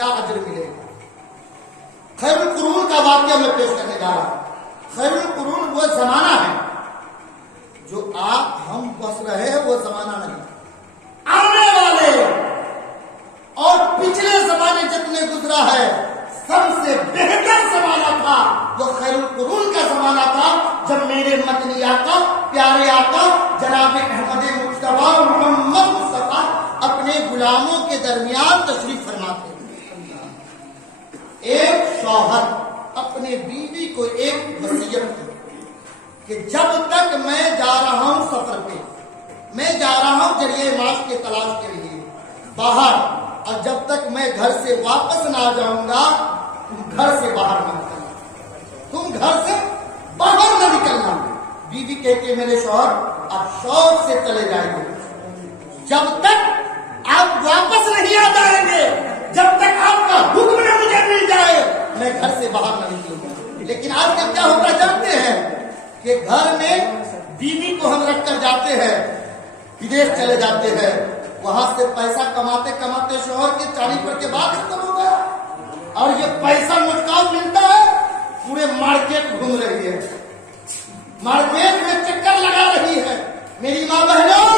کیا اجر ملے گا. خیر القرون کا واقعہ میں پیش کرنے جا رہا ہوں. خیر القرون وہ زمانہ ہے جو ہم بس رہے ہیں، وہ زمانہ نہیں. آنے والے اور پچھلے زمانے جتنے گزرا ہے سب سے بہتر زمانہ تھا وہ خیر القرون کا زمانہ تھا، جب میرے مدنی آقا، پیارے آقا جناب احمد مجتبی محمد مصطفیٰ اپنے غلاموں کے درمیان تشریف فرماتے ہیں. ایک شوہر اپنے بیوی کو ایک وصیت کی کہ جب تک میں جا رہا ہوں سفر پہ، میں جا رہا ہوں ذریعہ معاش کے تلاش کے لیے باہر، اور جب تک میں گھر سے واپس نہ آ جاؤں گا تم گھر سے باہر نہ نکلنا، تم گھر سے باہر نہ نکلنا. بیوی کہتی ہے میرے شوہر آپ شوق سے چلے جائیں گے، جب تک آپ واپس نہیں آ جائیں گے، جب تک آپ کا حکم نہ مجھے مل جائے میں گھر سے باہر نہ نکلوں گا. لیکن آج کل کیا ہوتا جانتے ہیں کہ گھر میں بیوی کو ہم رکھ کر جاتے ہیں، ودیش چلے جاتے ہیں، وہاں سے پیسہ کماتے کماتے شوہر کے 40 پر کے بعد ختم ہو گیا، اور یہ پیسہ مٹکاؤ ملتا ہے، پورے مارکیٹ گھوم رہی ہے، مارکیٹ میں چکر لگا رہی ہے. میری ماں بہنوں،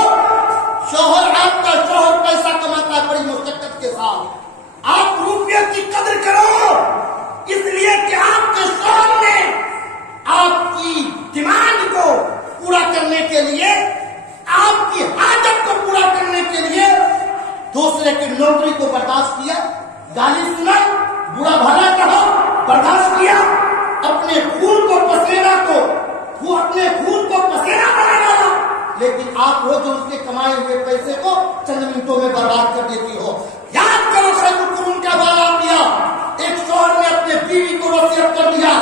شوہر آپ کا شوہر پیسہ کماتا ہے بڑی مشقت کے ساتھ. آپ روپیے کی قدر کرو، اس لیے کہ آپ کے شوہر نے آپ کی ڈیمانڈ کو پورا کرنے کے لیے، آپ کی حاجت کو پورا کرنے کے لیے دوسرے کی نوکری کو برداشت کیا، گالی سنا، برا بھلا کہا، برداشت کیا، اپنے خون کو پسینہ بنا ڈالا. لیکن آپ ہو جو اس کے کمائے ہوئے پیسے کو چند منٹوں میں برباد کر دیتی ہو. یاد کرو خیر القرون کا واقعہ دیا. ایک شوہر نے اپنے بیوی کو وصیت کر دیا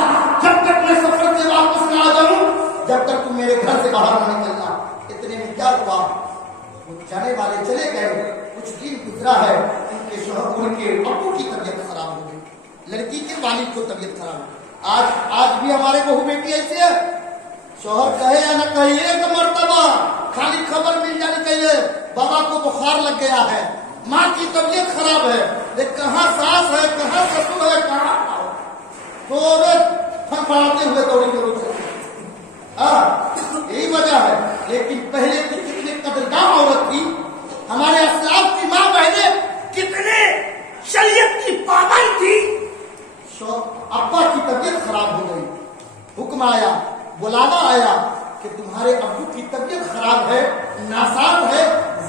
جب تک میں سفر سے واپس نہ آ جاؤں، جب تک تم میرے گھر سے باہر نہ نکلنا. اتنے میں کیا ہوا، وہ جانے والے چلے گئے. کچھ دن گزرا ہے، ان کے شوہر، ان کے ابو کی طبیعت خراب ہو گئی، لڑکی کے والد کو طبیعت خراب ہو گئی. آج بھی ہمارے بہو بیٹی ایسے ہے، شوہر کہے یا نہ کہے ایک مرتبہ خالی خبر مل جانی چاہیے بابا کو بخار لگ گیا ہے، ماں کی طبیعت خراب ہے، لیکن کہاں ساس ہے، کہاں سسر ہے، کہاں پڑھاتے ہوئے دوڑی ضرور چلتے. یہی وجہ ہے. لیکن پہلے کی کتنی قدردان عورت تھی، ہمارے اسلاف کی ماں بہنیں کتنے شریعت کی پابند تھی. ابا کی طبیعت خراب ہو گئی، حکم آیا، بلاوا آیا کہ تمہارے ابو کی طبیعت خراب ہے، ناساز ہے،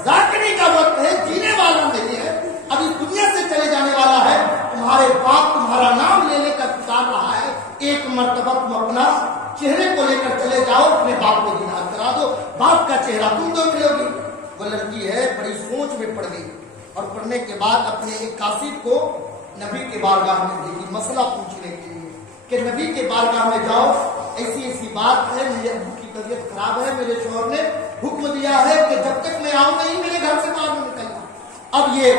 ذاکرے کا وقت ہے، جینے والا نہیں ہے، ابھی دنیا سے چلے جانے والا ہے. تمہارے باپ تمہارا نام لینے کا پکار رہا ہے، ایک مرتبہ تم اپنا چہرے کو لے کر چلے جاؤ، اپنے باپ کو دیدار کرا دو، باپ کا چہرہ تم دیکھ لو گی. وہ لڑکی ہے بڑی سوچ میں پڑ گئی، اور پڑھنے کے بعد اپنے ایک کاسب کو نبی کے بارگاہ میں بھیجی مسئلہ پوچھنے کے لیے کہ نبی کے بارگاہ میں جاؤ، ایسی ایسی بات ہے، میرے ابو کی طبیعت خراب ہے، میرے شوہر نے حکم دیا ہے کہ جب تک میں آؤں نہیں میرے گھر سے باہر نہیں نکلنا. اب یہ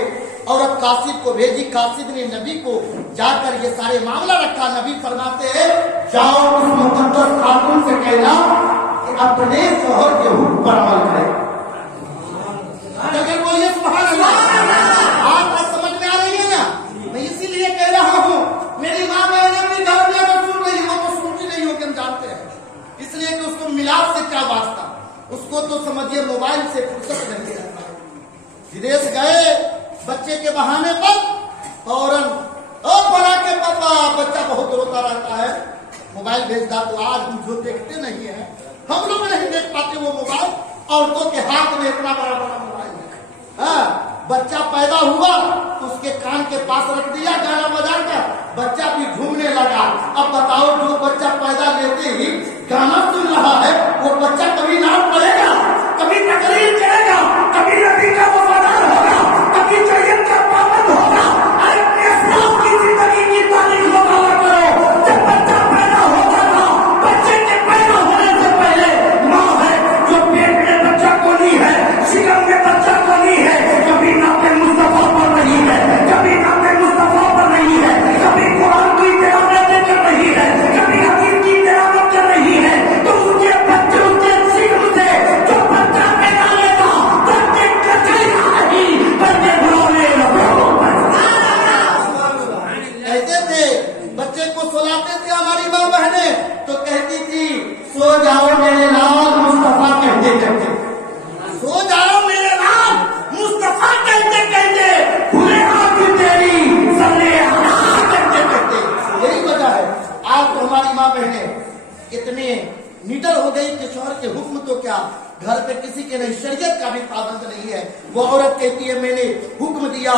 عورت کاسب کو بھیجی، کاسب نے نبی کو جا کر یہ سارے معاملہ رکھا. نبی فرماتے ہیں جاؤ اس مقدس خاتون سے کہنا کہ اپنے شوہر کے حکم پر عمل کرے. اگر بولیے سبحان اللہ. آپ کو سمجھ میں آ رہی ہے نا؟ میں اسی لیے کہہ رہا ہوں میری ماں بہنیں بھی گھر میں رسول نہیں ہو تو سنتی نہیں ہو کہ ہم جانتے ہیں، اس لیے کہ اس کو ملاپ سے کیا واسطہ، اس کو تو سمجھیے موبائل سے فرصت نہیں رہتا. ودیش گئے بچے کے بہانے پر فوراً بڑا کے پاپا، بچہ بہت روتا رہتا ہے، موبائل بھیجتا. تو آج ہم جو دیکھتے نہیں ہیں، ہم لوگ نہیں دیکھ پاتے وہ موبائل. عورتوں کے ہاتھ میں اتنا بڑا بڑا موبائل ہے. بچہ پیدا ہوا تو اس کے کان کے پاس رکھ دیا گانا بجا کر، بچہ بھی گھومنے لگا. اب بتاؤ جو بچہ پیدا لیتے ہی گانا سن رہا ہے وہ بچہ کبھی نام پڑھے گا، کبھی تقریر کرے گا، کبھی نبی کا وفادار ہوگا، کبھی شریعت کا پابند ہوگا. اپنے اسلام کی زندگی کی تعلیم کو غور کرو. جب بچہ پیدا ہوتا تھا، بچے کے پیدا ہونے سے پہلے ماں ہے جو پیٹ میں بچہ کو لی ہے، شکم میں بچہ کو لی ہے، کبھی نام مصطفیٰ پر نہیں ہے، کبھی نام مصطفیٰ پر نہیں ہے، کبھی قرآن کی تلاوت کر رہی ہے، کبھی حدیث کی تلاوت کر رہی ہے. تو اس کے بچے اس کے شکم سے جو بچہ پیدا لیتا بچے کو سلاتے تھے ہماری ماں بہنیں تو کہتی تھی سو جاؤ میرے لال مصطفیٰ کہتے کہتے، سو جاؤ میرے لال مصطفیٰ کہتے کہتے، کھلے آنکھ تیری سلے کہتے کہتے۔ یہی وجہ ہے آج تو ہماری ماں بہنیں اتنے نڈر ہو گئی کہ شوہر کے حکم تو کیا گھر پہ کسی کے نہیں، شریعت کا بھی پابند نہیں ہے۔ وہ عورت کہتی ہے میں نے حکم دیا،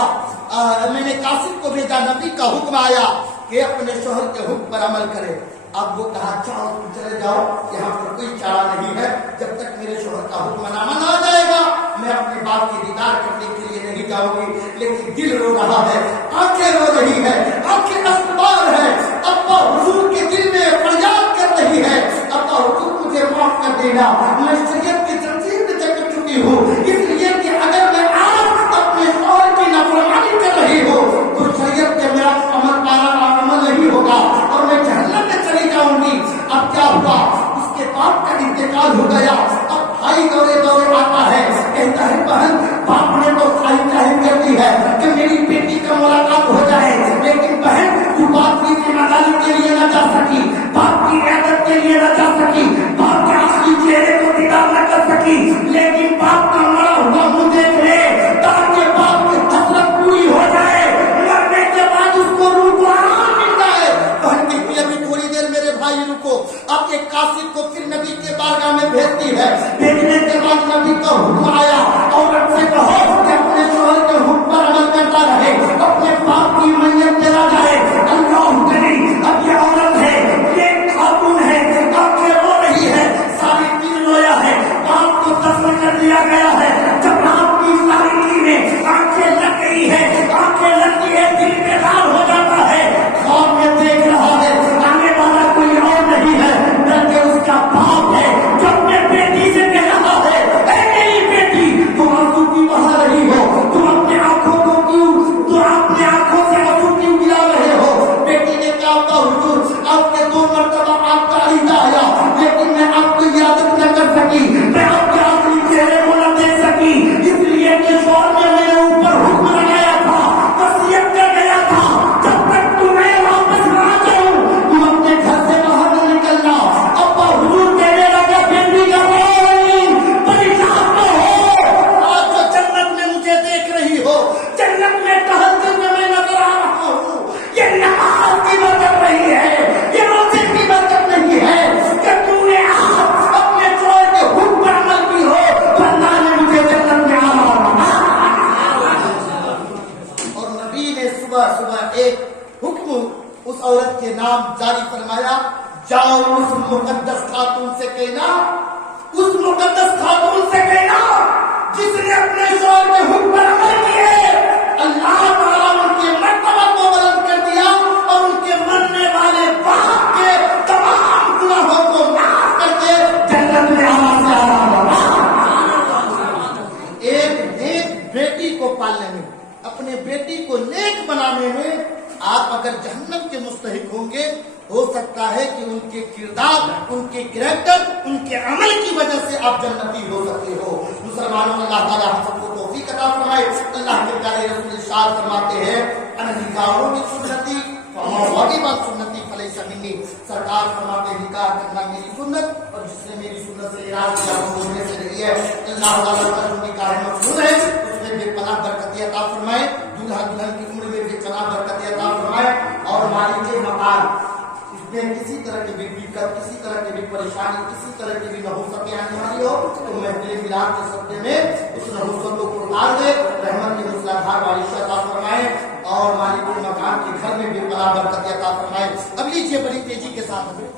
میں نے قاسم کو بھیجا، نبی کا حکم آیا کہ اپنے شوہر کے حکم پر عمل کرے۔ اب وہ کہا چاہو تم چلے جاؤ، یہاں پر کوئی چارہ نہیں ہے، جب تک میرے شوہر کا حکم نامہ نہ آ جائے گا میں اپنے باپ کی دیدار کرنے کے لیے نہیں جاؤں گی۔ لیکن دل رو رہا ہے، آنکھیں رو رہی ہے، آنکھیں اسبار ہے، ابا حضور کے دل میں فریاد کر رہی ہے ابا حضور مجھے معاف کر دینا، میں شریعت کی تنظیم میں چکر چکی ہوں، اس لیے کہ اگر میں آج اپنے شوہر کی نافرمانی کر رہی ہوں تو شریعت کے میرا عمل نہیں ہوگا اور میں جہنم میں چلی جاؤں گی۔ اب کیا ہوا، اس کے باپ کا انتقال ہو گیا، اب بھائی دورے دورے آتا ہے، کہتا ہے بہن باپ نے تو خواہش کرتی ہے کہ میری بیٹی کا ملاقات ہو جائے، لیکن بہن تو باپ کی ذمہ داری کے لیے نہ جا سکی، باپ کی عادت کے لیے نہ جا سکی، باپ کے اصلی چہرے کو دیدار نہ کر سکی، لیکن باپ کا مرا ہوا منہ دیکھ لے تاکہ باپ کی حسرت پوری ہو جائے، مرنے کے بعد اس کو روح کو آرام مل جائے۔ بہن کہتی ہے ابھی تھوڑی دیر میرے بھائی رکو، اب ایک قاصد کو پھر نبی کے بارگاہ میں بھیجتی ہے، بھیجنے کے بعد نبی کا حکم آیا عورت سے کہو کہ اپنے شوہر کے حکم پر عمل کرتا رہے، اپنے باپ کی میت چلا جائے۔ اللہ کریم اب یہ عورت ہے، یہ خاتون ہے، آنکھیں رو رہی ہے، ساری دل رویا ہے، باپ کو دفن کر دیا گیا ہے، جب باپ کی ساری میں آنکھیں لگ گئی ہے، آنکھیں لگتی ہے، دل بیدار ہو جاتا ہے، خواب میں دیکھ رہا ہے آنے والا کوئی اور نہیں ہے بلکہ اس کا باپ ہے جو اپنے بیٹی سے کہہ رہا ہے اے میری بیٹی تم آنسو کیوں بہا رہی ہو، تم اپنے آنکھوں کو کیوں، تم اپنے آنکھوں سے آنسو کیوں گرا رہے ہو۔ بیٹی نے کہا ابا حضور آپ کے 2 مرتبہ آپ کا عیدہ آیا لیکن میں آپ کو عیادت نہ کر سکی، میں آپ کے آخری چہرے کو نہ دیکھ سکی، اس لیے کہ شوہر نے میرے اوپر حکم لگایا تھا، وصیت کر گیا تھا جب تک تمہیں واپس نہ آ جاؤں تم اپنے گھر سے باہر نہ نکلنا۔ ابا حضور کہنے لگا بیٹی کا پریشان نہ ہو، آج جو جنت میں مجھے دیکھ رہی ہو، جنت میں ٹہلتے ہوئے میں نظر آ رہا ہوں، یہ نماز کی برکت نہیں ہے، یہ روزے کی برکت نہیں ہے کہ تم نے آج اپنے شوہر کے حکم پر عمل کی ہو تو اللہ نے مجھے جنت میں اور نبی نے صبح صبح ایک حکم اس عورت کے نام جاری فرمایا، جاؤ اس مقدس خاتون سے کہنا، اس مقدس خاتون سے کہنا جس نے اپنے شوہر کے حکم پر عمل کیے اللہ تعالیٰ ان کے مرتبہ کو بلند کر دیا اور ان کے مرنے والے باپ کے تمام گناہوں کو معاف کر کے جنت میں ایک نیک بیٹی کو پالنے میں، اپنے بیٹی کو نیک بنانے میں آپ اگر جہنم کے مستحق ہوں گے، ہو سکتا ہے کہ ان کے کردار، ان کے کریکٹر، ان کے عمل کی وجہ سے آپ جنتی ہو سکتے ہو۔ مسلمانوں اللہ تعالیٰ ہم سب کو توفیق عطا فرمائے۔ اللہ کے پیارے رسول ارشاد فرماتے ہیں انہکاروں کی سنتی واجبات سنتی فلیس منی، سرکار فرماتے ہیں نکاح کرنا میری سنت اور جس نے میری سنت سے اعراض کیا وہ مجھ سے نہیں ہے۔ اللہ تعالیٰ کا جو نکاح مقبول ہے اس میں بے پناہ برکت عطا فرمائے، دلہا دلہن کی عمر میں بے پناہ برکت عطا فرمائے اور مالک مکان میں کسی طرح کی بھی دقت، کسی طرح کی بھی پریشانی، کسی طرح کی بھی نحوست آنے والی ہو تو محفل میلاد کے صدقے میں اس نحوستوں کو اتار دے، رحمت کی موسلادھار بارش عطا فرمائے اور مالک المکان کے گھر میں بھی بلا برکت عطا فرمائے۔ اب لیجیے بڑی تیزی کے ساتھ ہمیں